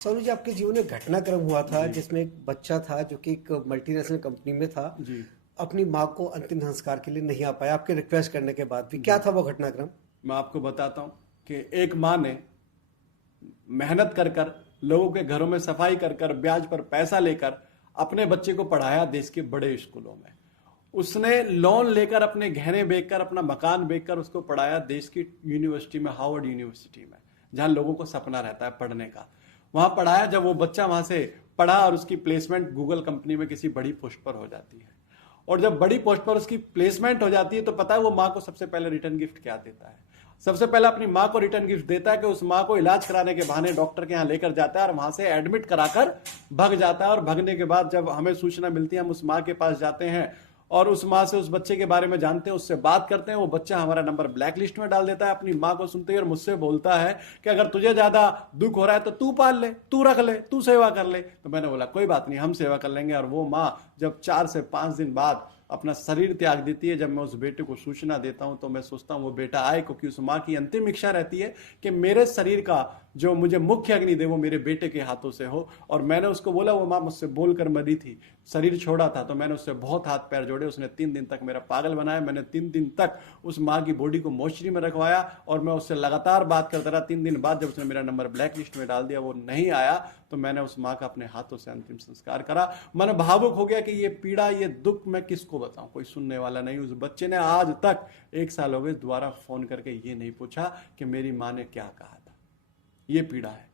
सोनू जी, आपके जीवन में घटनाक्रम हुआ था जिसमें एक बच्चा था जो कि एक मल्टीनेशनल कंपनी में था। जी। अपनी माँ को अंतिम संस्कार के लिए नहीं आ पाया आपके रिक्वेस्ट करने के बाद भी। क्या था वो घटनाक्रम? मैं आपको बताता हूँ कि एक माँ ने मेहनत कर कर, लोगों के घरों में सफाई कर कर, ब्याज पर पैसा लेकर अपने बच्चे को पढ़ाया देश के बड़े स्कूलों में। उसने लोन लेकर, अपने गहने बेचकर, अपना मकान बेचकर उसको पढ़ाया देश की यूनिवर्सिटी में, हार्वर्ड यूनिवर्सिटी में, जहां लोगों को सपना रहता है पढ़ने का। वहां पढ़ाया। जब वो बच्चा वहां से पढ़ा और उसकी प्लेसमेंट गूगल कंपनी में किसी बड़ी पोस्ट पर हो जाती है, और जब बड़ी पोस्ट पर उसकी प्लेसमेंट हो जाती है, तो पता है वो माँ को सबसे पहले रिटर्न गिफ्ट क्या देता है? सबसे पहले अपनी माँ को रिटर्न गिफ्ट देता है कि उस माँ को इलाज कराने के बहाने डॉक्टर के यहाँ लेकर जाता है और वहां से एडमिट कराकर भाग जाता है। और भागने के बाद जब हमें सूचना मिलती है, हम उस माँ के पास जाते हैं और उस माँ से उस बच्चे के बारे में जानते हैं, उससे बात करते हैं। वो बच्चा हमारा नंबर ब्लैक लिस्ट में डाल देता है अपनी माँ को सुनते ही, और मुझसे बोलता है कि अगर तुझे ज्यादा दुख हो रहा है तो तू पाल ले, तू रख ले, तू सेवा कर ले। तो मैंने बोला कोई बात नहीं, हम सेवा कर लेंगे। और वो माँ जब 4 से 5 दिन बाद अपना शरीर त्याग देती है, जब मैं उस बेटे को सूचना देता हूं तो मैं सोचता हूं वो बेटा आए, क्योंकि उस माँ की अंतिम इच्छा रहती है कि मेरे शरीर का जो मुझे मुख्य अग्नि दे वो मेरे बेटे के हाथों से हो। और मैंने उसको बोला, वो माँ मुझसे बोलकर मरी थी, शरीर छोड़ा था, तो मैंने उससे बहुत हाथ पैर जोड़े। उसने 3 दिन तक मेरा पागल बनाया। मैंने 3 दिन तक उस माँ की बॉडी को मोर्चरी में रखवाया और मैं उससे लगातार बात करता रहा। 3 दिन बाद जब उसने मेरा नंबर ब्लैक लिस्ट में डाल दिया, वो नहीं आया, तो मैंने उस माँ का अपने हाथों से अंतिम संस्कार करा। मन भावुक हो गया कि ये पीड़ा, ये दुख मैं किसको बताऊं, कोई सुनने वाला नहीं। उस बच्चे ने आज तक 1 साल हो गए दोबारा फोन करके ये नहीं पूछा कि मेरी माँ ने क्या कहा था। ये पीड़ा है।